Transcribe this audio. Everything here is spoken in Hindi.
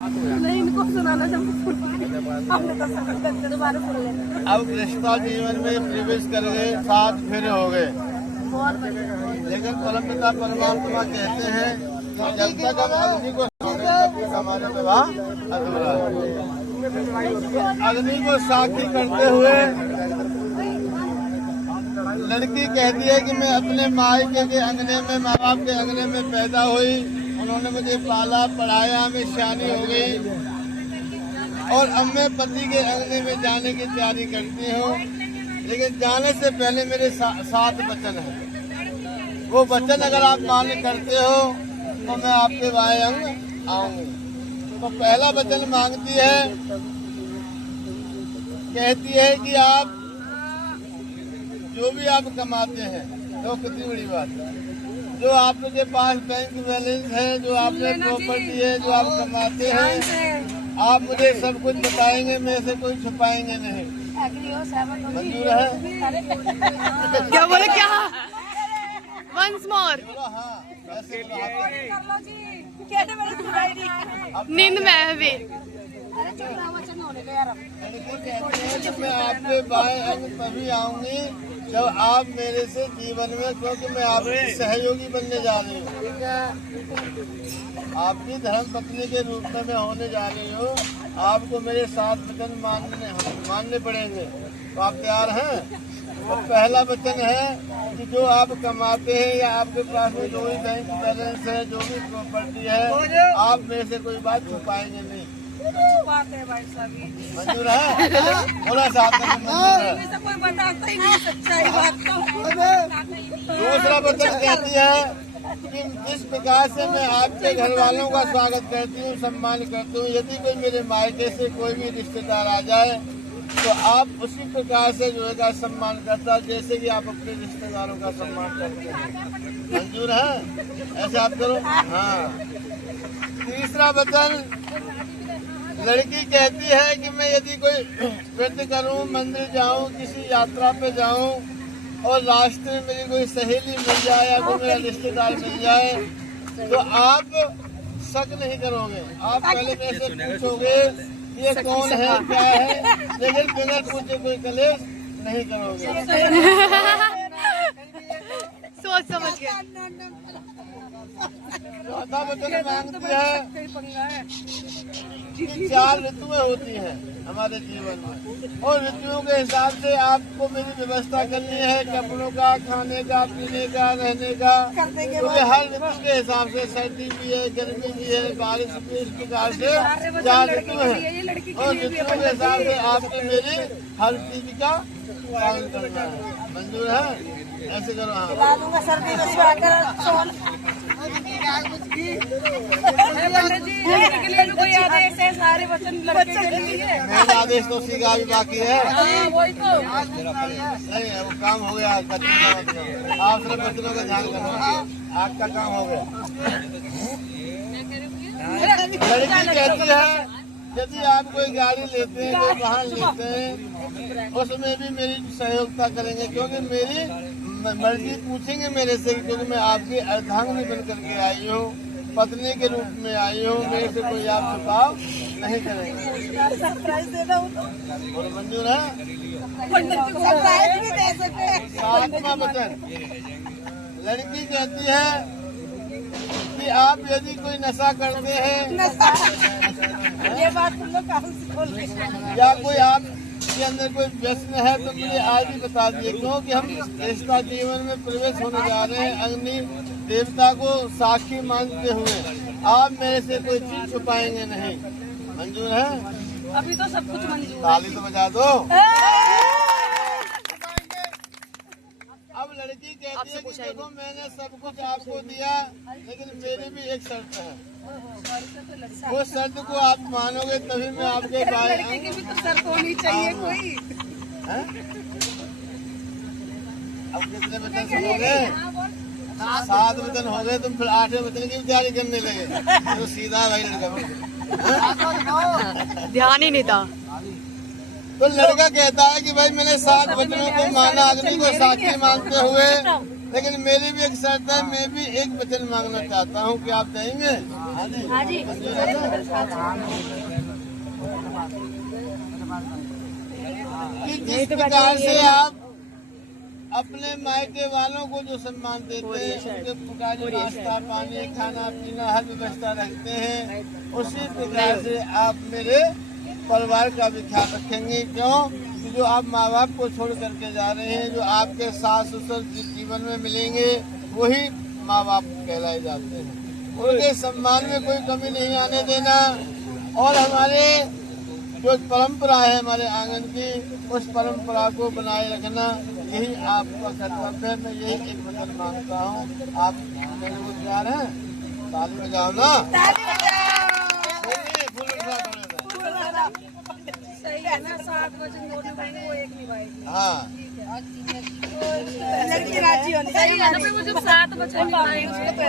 नहीं, इनको सुनाना जब हमने तो दोबारा सुन ले। अब रिश्ता जीवन में प्रवेश कर गए, 7 फेरे हो गए, बहुत बढ़िया। लेकिन परमपिता परमात्मा कहते हैं कि जब तक हम अग्नि को हमारे विवाह अधूरा है। अग्नि को साक्षी करते हुए लड़की कहती है कि मैं अपने मायके के अंगने में, माँ बाप के अंगने में पैदा हुई, उन्होंने मुझे पाला पढ़ाया, मैं सियानी हो गई और अब मैं पति के अंगने में जाने की तैयारी करती हूँ। लेकिन जाने से पहले मेरे 7 वचन हैं। वो वचन अगर आप मान्य करते हो तो मैं आपके बाएं अंग आऊंगी। तो पहला वचन मांगती है, कहती है कि आप जो भी आप कमाते हैं, तो कितनी बड़ी बात है, जो आपके पास बैंक बैलेंस है, जो आपने प्रॉपर्टी है, जो आप कमाते हैं, आप मुझे सब कुछ बताएंगे, मेरे से कोई छुपाएंगे नहीं। मंजूर है? क्या बोले? क्या? Once more. हाँ, नींद में है अभी। मैं आपके बाएं अंग तभी आऊंगी जब आप मेरे से जीवन में, क्योंकि मैं आपकी सहयोगी बनने जा रही हूँ, आपकी धर्म पत्नी के रूप में मैं होने जा रही हूँ। आपको मेरे 7 वचन मानने पड़ेंगे। तो आप तैयार हैं? तो पहला वचन है कि जो आप कमाते हैं या आपके पास में जो भी बैंक बैलेंस है, जो भी प्रॉपर्टी है, आप मेरे से कोई बात छुपाएंगे नहीं। मंजूर है? थोड़ा सा मंजूर है। कोई बताता ही नहीं सच्चाई बात तो। दूसरा वचन कहती है कि जिस प्रकार से मैं आपके घर वालों का स्वागत करती हूँ, सम्मान करती हूँ, यदि कोई मेरे मायके से कोई भी रिश्तेदार आ जाए तो आप उसी प्रकार से जो है सम्मान करता, जैसे कि आप अपने रिश्तेदारों का सम्मान करते हैं। मंजूर है? ऐसे आप करो। हाँ। तीसरा वचन, लड़की कहती है कि मैं यदि कोई व्रत करूं, मंदिर जाऊं, किसी यात्रा पे जाऊं और रास्ते में मेरी कोई सहेली मिल जाए या कोई मेरा रिश्तेदार मिल जाए तो आप शक नहीं करोगे। आप पहले मेरे से पूछोगे ये कौन है, क्या है, लेकिन बिना पूछे कोई कलेश नहीं करोगे। सोच समझ के। चौथा वचन मांगती है कि 4 ऋतुएं होती हैं हमारे जीवन में, और ऋतुओं के हिसाब से आपको मेरी व्यवस्था करनी है, कपड़ों का, खाने का, पीने का, रहने का, क्योंकि हर ऋतु के हिसाब से सर्दी भी है, गर्मी भी है, बारिश भी, इस प्रकार से 4 ऋतु है, और ऋतुओं के हिसाब से आपको मेरी हर चीज का पालन करना है। मंजूर है? ऐसे करो। हाँ। सर्दी में स्वेटर, कोई आदेश है? सारे वचन लड़के के लिए। मेरा आदेश तो सीधा भी बाकी है। वही तो। नहीं, वो काम हो गया। आप सिर्फ बच्चों का ध्यान करना, आपका काम हो गया। लड़की कहती है यदि आप कोई गाड़ी लेते हैं, कोई वाहन लेते हैं, उसमें भी मेरी सहयोगिता करेंगे, क्योंकि मेरी मर्जी पूछेंगे मेरे से, क्योंकि मैं आपकी अर्धांगिनी बन करके आई हूँ, पत्नी के रूप में आई हूँ, मेरे से कोई आप छुपाव नहीं करेंगे। और मंजूर है? 7वां वचन, लड़की कहती है कि आप यदि कोई नशा करते हैं ये बात तुम लोग कहाँ से बोल रहे हैं? या कोई आप के अंदर कोई व्यसन है तो मुझे आज ही बता दिए, क्योंकि हम रिश्ता जीवन में प्रवेश होने जा रहे हैं। अग्नि देवता को साक्षी मानते हुए आप मेरे से कोई चीज छुपाएंगे नहीं। मंजूर है? अभी तो सब कुछ मंजूर है। ताली तो बजा दो। अब लड़की कहती है कि देखो मैंने सब कुछ आपको दिया, लेकिन मेरी भी एक शर्त है, वो शर्त को आप मानोगे तभी मैं आपके बाएं लड़के की भी तो शर्त होनी चाहिए कोई। अब कितने वचन सुनोगे? 7 वचन हो गए, तुम फिर 8वें वचन की तैयारी करने लगे तो सीधा भाई लड़का ध्यान ही नहीं था। तो लड़का कहता है कि भाई मैंने 7 वचनों को माना, अग्नि को साक्षी मानते हुए, लेकिन मेरी भी एक शर्त है, मैं भी एक वचन मांगना चाहता हूँ कि आप देंगे? हाँ जी कि जिस प्रकार से आप अपने मायके वालों को जो सम्मान देते हैं, उनके प्रकार नाश्ता पानी खाना पीना हर व्यवस्था रखते हैं, उसी प्रकार से आप मेरे परिवार का भी ख्याल रखेंगे। क्यों कि जो आप माँ बाप को छोड़ करके जा रहे हैं, जो आपके सास ससुर जीवन में मिलेंगे वही माँ बाप कहलाए जाते हैं। उनके सम्मान में कोई कमी नहीं आने देना और हमारे जो परंपरा है हमारे आंगन की, उस परंपरा को बनाए रखना यही आपका कर्तव्य है। मैं यही एक वचन मांगता हूँ। आप मेरे को तैयार हैं? ताली बजाओ ना। सही है ना, 7 वचन दो निभाएंगे वो एक निभाएगी। हाँ लड़की राजी होनी चाहिए ना, मुझे 7 वचन निभाएंगे।